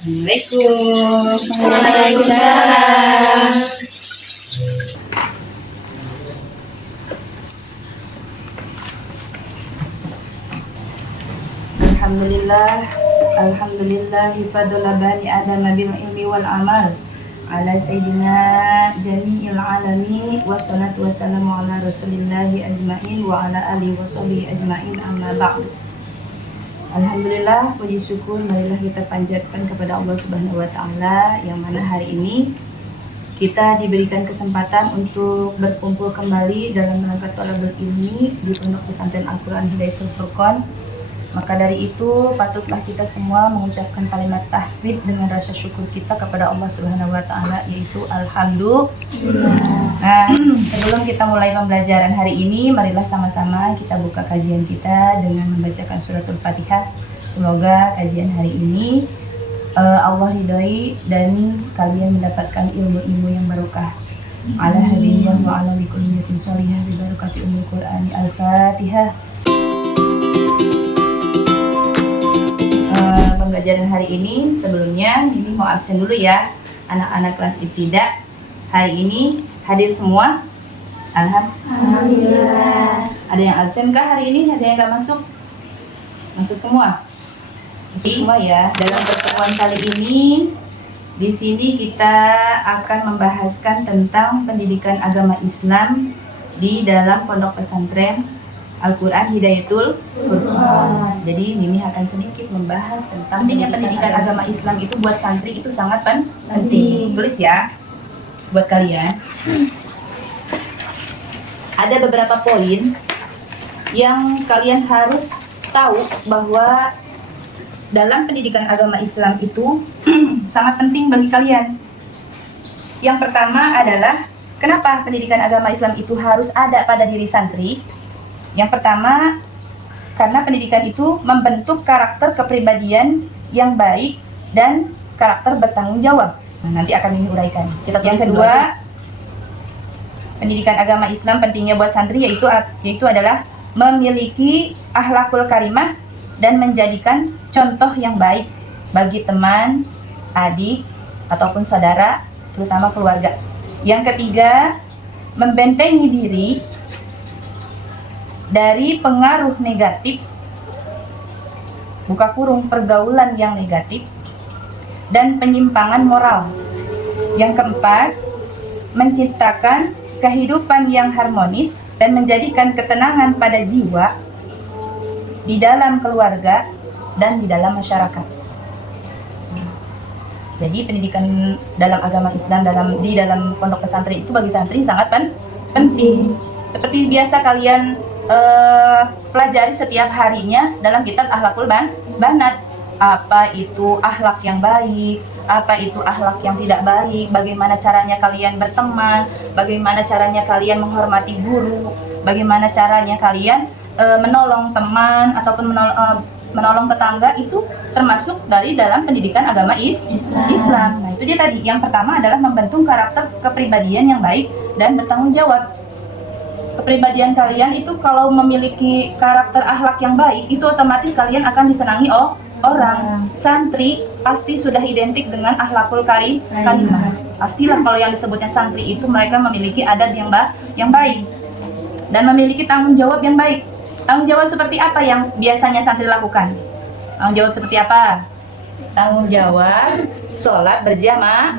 Assalamualaikum. Waalaikumsalam. Alhamdulillah hifadullah bani adam bil ilmi wal amal ala sayyidina jami'il alamin wassalatu wassalamu ala rasulillahi ajma'in wa ala alihi wa sahbihi ajma'in amma ba'du. Alhamdulillah, puji syukur marilah kita panjatkan kepada Allah Subhanahu wa taala yang mana hari ini kita diberikan kesempatan untuk berkumpul kembali dalam rangka thalabul ilmi di Pondok Pesantren Al-Qur'an Hidayatul Furqan. Maka dari itu patutlah kita semua mengucapkan kalimat tahmid dengan rasa syukur kita kepada Allah Subhanahu wa taala, yaitu alhamdulillah. Nah, sebelum kita mulai pembelajaran hari ini, marilah sama-sama kita buka kajian kita dengan membacakan suratul Fatihah. Semoga kajian hari ini Allah ridhoi dan kalian mendapatkan ilmu-ilmu yang barokah. Ala hadiyah wa ala likulli niyatin shalihah bi barakati ummul Qur'ani. Al-Fatihah. Pembelajaran hari ini sebelumnya Mimi mau absen dulu ya, anak-anak kelas ibtidak. Hari ini hadir semua? Alhamdulillah. Ada yang absen kah hari ini? Ada yang nggak masuk? Masuk semua? Masuk semua ya. Dalam pertemuan kali ini di sini kita akan membahaskan tentang pendidikan agama Islam di dalam Pondok Pesantren Al-Qur'an Hidayatul Furqan. Jadi Mimi akan sedikit membahas tentang pendidikan agama Islam itu buat santri itu sangat penting. Tulis ya buat kalian. Ada beberapa poin yang kalian harus tahu bahwa dalam pendidikan agama Islam itu sangat penting bagi kalian. Yang pertama adalah kenapa pendidikan agama Islam itu harus ada pada diri santri? Yang pertama, karena pendidikan itu membentuk karakter kepribadian yang baik dan karakter bertanggung jawab. Nah, nanti akan ini uraikan. Yang kedua, pendidikan agama Islam pentingnya buat santri yaitu adalah memiliki akhlakul karimah dan menjadikan contoh yang baik bagi teman, adik, ataupun saudara, terutama keluarga. Yang ketiga, membentengi diri dari pengaruh negatif, buka kurung pergaulan yang negatif, dan penyimpangan moral. Yang keempat, menciptakan kehidupan yang harmonis dan menjadikan ketenangan pada jiwa di dalam keluarga dan di dalam masyarakat. Jadi pendidikan dalam agama Islam di dalam pondok pesantren itu bagi santri sangat penting. Seperti biasa kalian pelajari setiap harinya dalam kitab Akhlakul Banat. Apa itu akhlak yang baik, apa itu akhlak yang tidak baik, bagaimana caranya kalian berteman, bagaimana caranya kalian menghormati guru, bagaimana caranya kalian menolong teman ataupun menolong tetangga, itu termasuk dari dalam pendidikan agama Islam. Nah, itu dia tadi. Yang pertama adalah membentuk karakter kepribadian yang baik dan bertanggung jawab. Kepribadian kalian itu kalau memiliki karakter akhlak yang baik, itu otomatis kalian akan disenangi orang. Santri pasti sudah identik dengan akhlakul karimah. Pastilah kalau yang disebutnya santri itu mereka memiliki adab yang baik dan memiliki tanggung jawab yang baik. Tanggung jawab seperti apa yang biasanya santri lakukan? Tanggung jawab seperti apa? Tanggung jawab sholat berjamaah.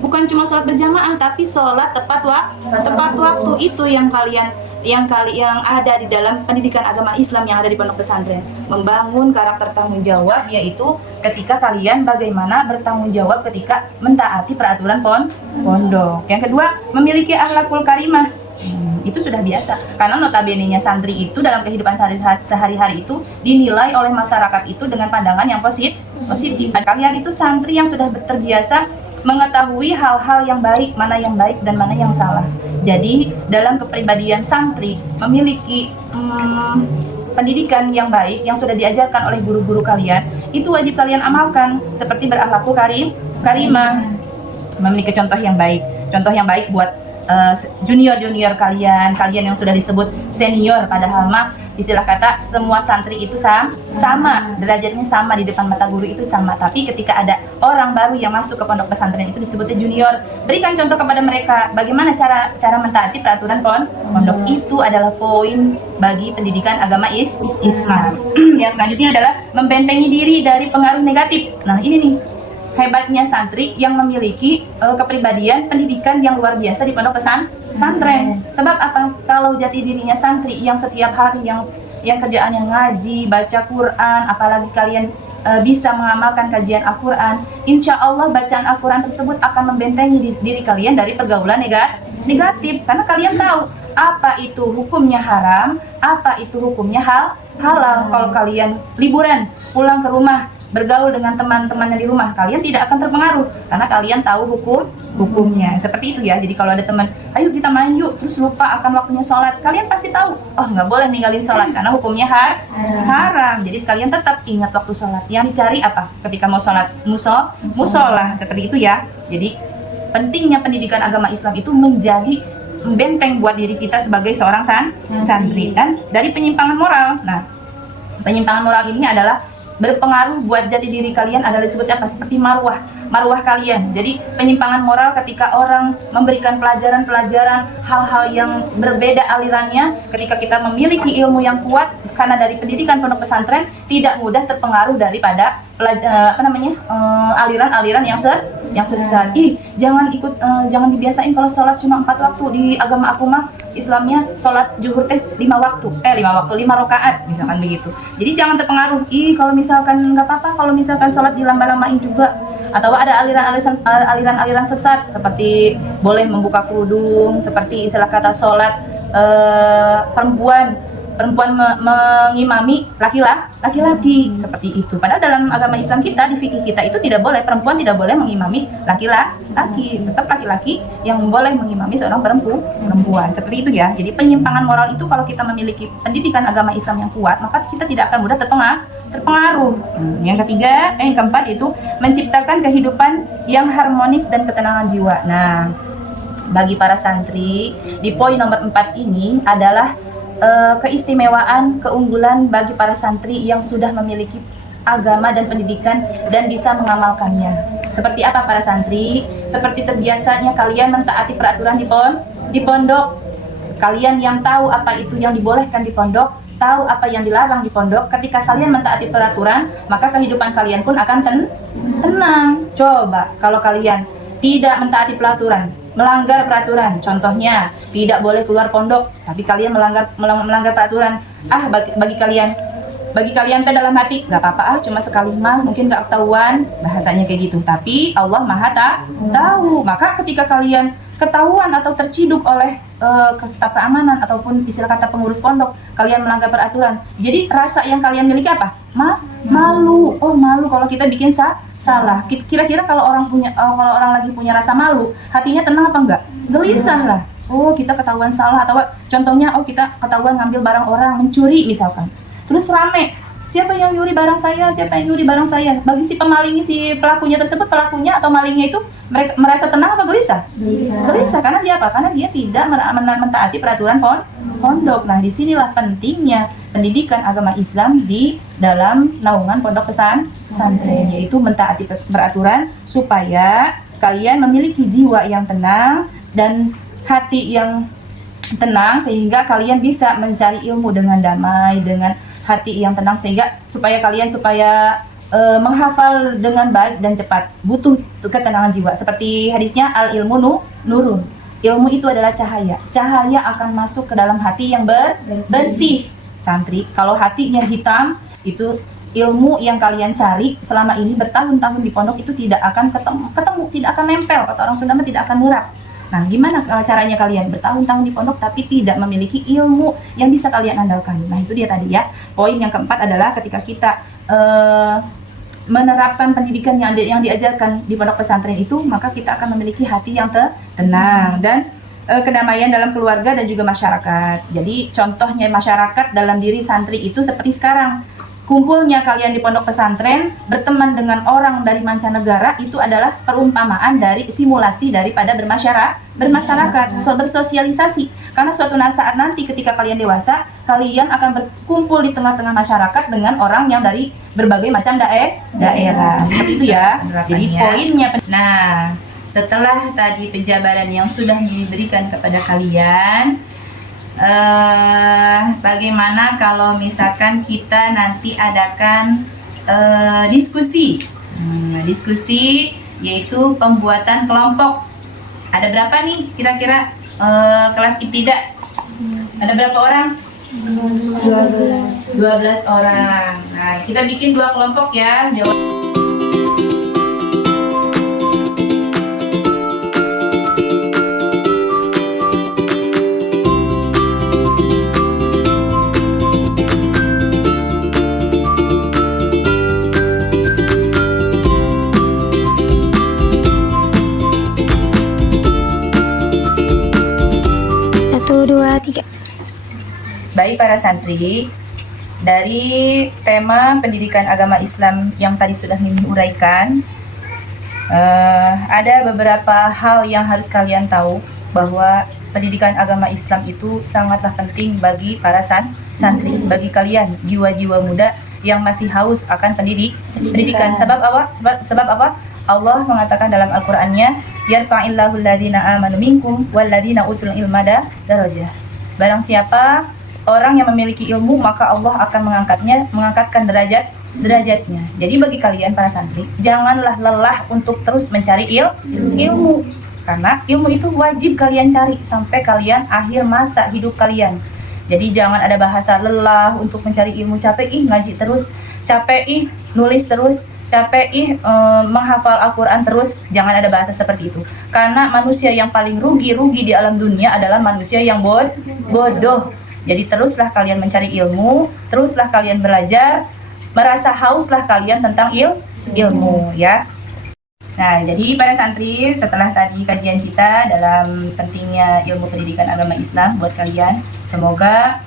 Bukan cuma sholat berjamaah, tapi sholat tepat waktu. Itu yang ada di dalam pendidikan agama Islam yang ada di pondok pesantren. Membangun karakter tanggung jawab, yaitu ketika kalian bagaimana bertanggung jawab ketika mentaati peraturan pondok. Yang kedua, memiliki akhlakul karimah. Itu sudah biasa, karena notabene-nya santri itu dalam kehidupan sehari-hari itu dinilai oleh masyarakat itu dengan pandangan yang positif. Kalian itu santri yang sudah terbiasa mengetahui hal-hal yang baik, mana yang baik dan mana yang salah. Jadi dalam kepribadian santri memiliki pendidikan yang baik yang sudah diajarkan oleh guru-guru kalian, itu wajib kalian amalkan, seperti berakhlakul karimah, memiliki contoh yang baik buat junior kalian yang sudah disebut senior, padahal mah istilah kata semua santri itu sama, derajatnya sama di depan mata guru itu sama. Tapi ketika ada orang baru yang masuk ke pondok pesantren itu disebutnya junior. Berikan contoh kepada mereka bagaimana cara mentaati peraturan pondok. Itu adalah poin bagi pendidikan agama Islam. Yang selanjutnya adalah membentengi diri dari pengaruh negatif. Nah, ini nih hebatnya santri yang memiliki kepribadian pendidikan yang luar biasa di pondok pesantren. Sebab apa? Kalau jati dirinya santri yang setiap hari yang kerjaannya ngaji, baca Quran, apalagi kalian bisa mengamalkan kajian Al-Quran, insya Allah bacaan Al-Quran tersebut akan membentengi diri kalian dari pergaulan negatif. Karena kalian tahu apa itu hukumnya haram, apa itu hukumnya halal. Kalau kalian liburan, pulang ke rumah, bergaul dengan teman-temannya di rumah, kalian tidak akan terpengaruh karena kalian tahu hukumnya. Seperti itu ya. Jadi kalau ada teman, ayo kita main yuk, terus lupa akan waktunya sholat, kalian pasti tahu, oh nggak boleh ninggalin sholat karena hukumnya haram. Jadi kalian tetap ingat waktu sholat. Yang dicari apa? Ketika mau sholat musola, seperti itu ya. Jadi pentingnya pendidikan agama Islam itu menjadi benteng buat diri kita sebagai seorang santri. Dan dari penyimpangan moral. Nah, penyimpangan moral ini adalah berpengaruh buat jati diri kalian, adalah disebutnya apa? Seperti marwah kalian. Jadi penyimpangan moral ketika orang memberikan pelajaran hal-hal yang berbeda alirannya, ketika kita memiliki ilmu yang kuat karena dari pendidikan pondok pesantren, tidak mudah terpengaruh daripada aliran-aliran yang sesat. Jangan dibiasain kalau sholat cuma 4 waktu. Di agama aku mah Islamnya sholat zuhur 5 waktu, 5 rakaat misalkan begitu. Jadi jangan terpengaruh. Kalau misalkan nggak apa-apa kalau misalkan sholat dilamba-lambain juga. Atau ada aliran-aliran sesat seperti boleh membuka kerudung, seperti istilah kata sholat perempuan mengimami laki-laki, seperti itu. Padahal dalam agama Islam kita, di fikih kita itu tidak boleh, perempuan tidak boleh mengimami laki-laki, tetap laki-laki yang boleh mengimami seorang perempuan, seperti itu ya. Jadi penyimpangan moral itu kalau kita memiliki pendidikan agama Islam yang kuat, maka kita tidak akan mudah terpengaruh. Yang keempat itu menciptakan kehidupan yang harmonis dan ketenangan jiwa. Nah, bagi para santri di poin nomor 4 ini adalah keistimewaan, keunggulan bagi para santri yang sudah memiliki agama dan pendidikan dan bisa mengamalkannya. Seperti apa para santri? Seperti terbiasanya kalian mentaati peraturan di pondok. Kalian yang tahu apa itu yang dibolehkan di pondok, tahu apa yang dilarang di pondok. Ketika kalian mentaati peraturan, maka kehidupan kalian pun akan tenang. Coba kalau kalian tidak mentaati peraturan, melanggar peraturan, contohnya tidak boleh keluar pondok, tapi kalian melanggar peraturan. Bagi kalian teh dalam hati nggak apa-apa, cuma sekali mah mungkin nggak ketahuan, bahasanya kayak gitu. Tapi Allah Maha tahu. Maka ketika kalian ketahuan atau terciduk oleh staf keamanan ataupun istilah kata pengurus pondok, kalian melanggar peraturan, jadi rasa yang kalian miliki apa? Malu. Oh, malu kalau kita bikin salah. Kira-kira kalau orang lagi punya rasa malu, hatinya tenang apa enggak? Gelisah lah. Oh, kita ketahuan salah, atau contohnya kita ketahuan ngambil barang orang, mencuri misalkan. Terus rame, siapa yang nyuri barang saya? Bagi si pelakunya tersebut, atau malingnya itu, mereka merasa tenang atau gelisah? Gelisah. Karena dia apa? Karena dia tidak mentaati peraturan pondok. Nah, disinilah pentingnya pendidikan agama Islam di dalam naungan pondok pesantren, yaitu mentaati peraturan supaya kalian memiliki jiwa yang tenang dan hati yang tenang, sehingga kalian bisa mencari ilmu dengan damai, dengan hati yang tenang, sehingga supaya menghafal dengan baik dan cepat. Butuh ketenangan jiwa. Seperti hadisnya, al ilmu nurun. Ilmu itu adalah cahaya. Cahaya akan masuk ke dalam hati yang bersih. Santri, kalau hatinya hitam, itu ilmu yang kalian cari selama ini bertahun-tahun di pondok itu tidak akan ketemu, tidak akan nempel. Kata orang Sunda tidak akan murah. Nah, gimana caranya kalian bertahun-tahun di pondok tapi tidak memiliki ilmu yang bisa kalian andalkan? Nah, itu dia tadi ya. Poin yang keempat adalah ketika kita menerapkan pendidikan yang diajarkan di pondok pesantren itu, maka kita akan memiliki hati yang tenang dan kedamaian dalam keluarga dan juga masyarakat. Jadi contohnya masyarakat dalam diri santri itu seperti sekarang. kumpulnya kalian di pondok pesantren berteman dengan orang dari mancanegara itu adalah perumpamaan dari simulasi daripada bermasyarakat, bersosialisasi. Karena suatu saat nanti ketika kalian dewasa, kalian akan berkumpul di tengah-tengah masyarakat dengan orang yang dari berbagai macam daerah. Seperti itu ya. Jadi poinnya. Nah, setelah tadi penjabaran yang sudah diberikan kepada kalian, bagaimana kalau misalkan kita nanti adakan diskusi, diskusi yaitu pembuatan kelompok. Ada berapa nih kira-kira kelas ibtidak? Ada berapa orang? 12 orang. Nah, kita bikin 2 kelompok ya. Jawab. Baik para santri, dari tema pendidikan agama Islam yang tadi sudah Mimi uraikan, ada beberapa hal yang harus kalian tahu bahwa pendidikan agama Islam itu sangatlah penting bagi para santri, bagi kalian jiwa-jiwa muda yang masih haus akan pendidikan. Sebab apa? Allah mengatakan dalam Al-Qur'annya, yarfa'illahu alladhina amanu minkum walladhina utul ilma darajah. Barang siapa orang yang memiliki ilmu, maka Allah akan mengangkatkan derajatnya. Jadi bagi kalian para santri, janganlah lelah untuk terus mencari ilmu. Karena ilmu itu wajib kalian cari sampai kalian akhir masa hidup kalian. Jadi jangan ada bahasa lelah untuk mencari ilmu, capek ngaji terus, capek nulis terus, capek menghafal Al-Quran terus. Jangan ada bahasa seperti itu. Karena manusia yang paling rugi di alam dunia adalah manusia yang bodoh. Jadi teruslah kalian mencari ilmu, teruslah kalian belajar, merasa hauslah kalian tentang ilmu ya. Nah, jadi para santri, setelah tadi kajian kita dalam pentingnya ilmu pendidikan agama Islam buat kalian, semoga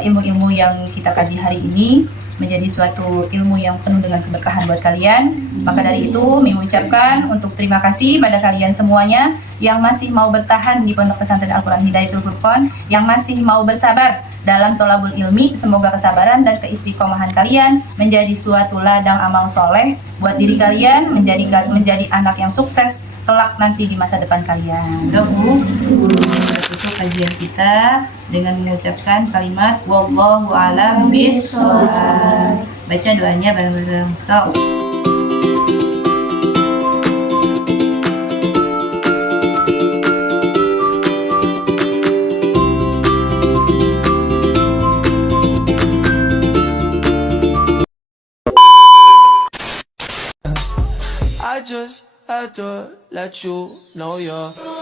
ilmu-ilmu yang kita kaji hari ini menjadi suatu ilmu yang penuh dengan keberkahan buat kalian. Maka dari itu, mengucapkan untuk terima kasih pada kalian semuanya yang masih mau bertahan di Pondok Pesantren Al-Quran Hidayatul Furqan, yang masih mau bersabar dalam tolabul ilmi. Semoga kesabaran dan keistiqomahan kalian menjadi suatu ladang amal soleh buat diri kalian, menjadi anak yang sukses kelak nanti di masa depan kalian. Tutup kajian kita dengan mengucapkan kalimat wallahu a'lam bishawab. Baca doanya bareng-bareng. So. I just had to let you know you're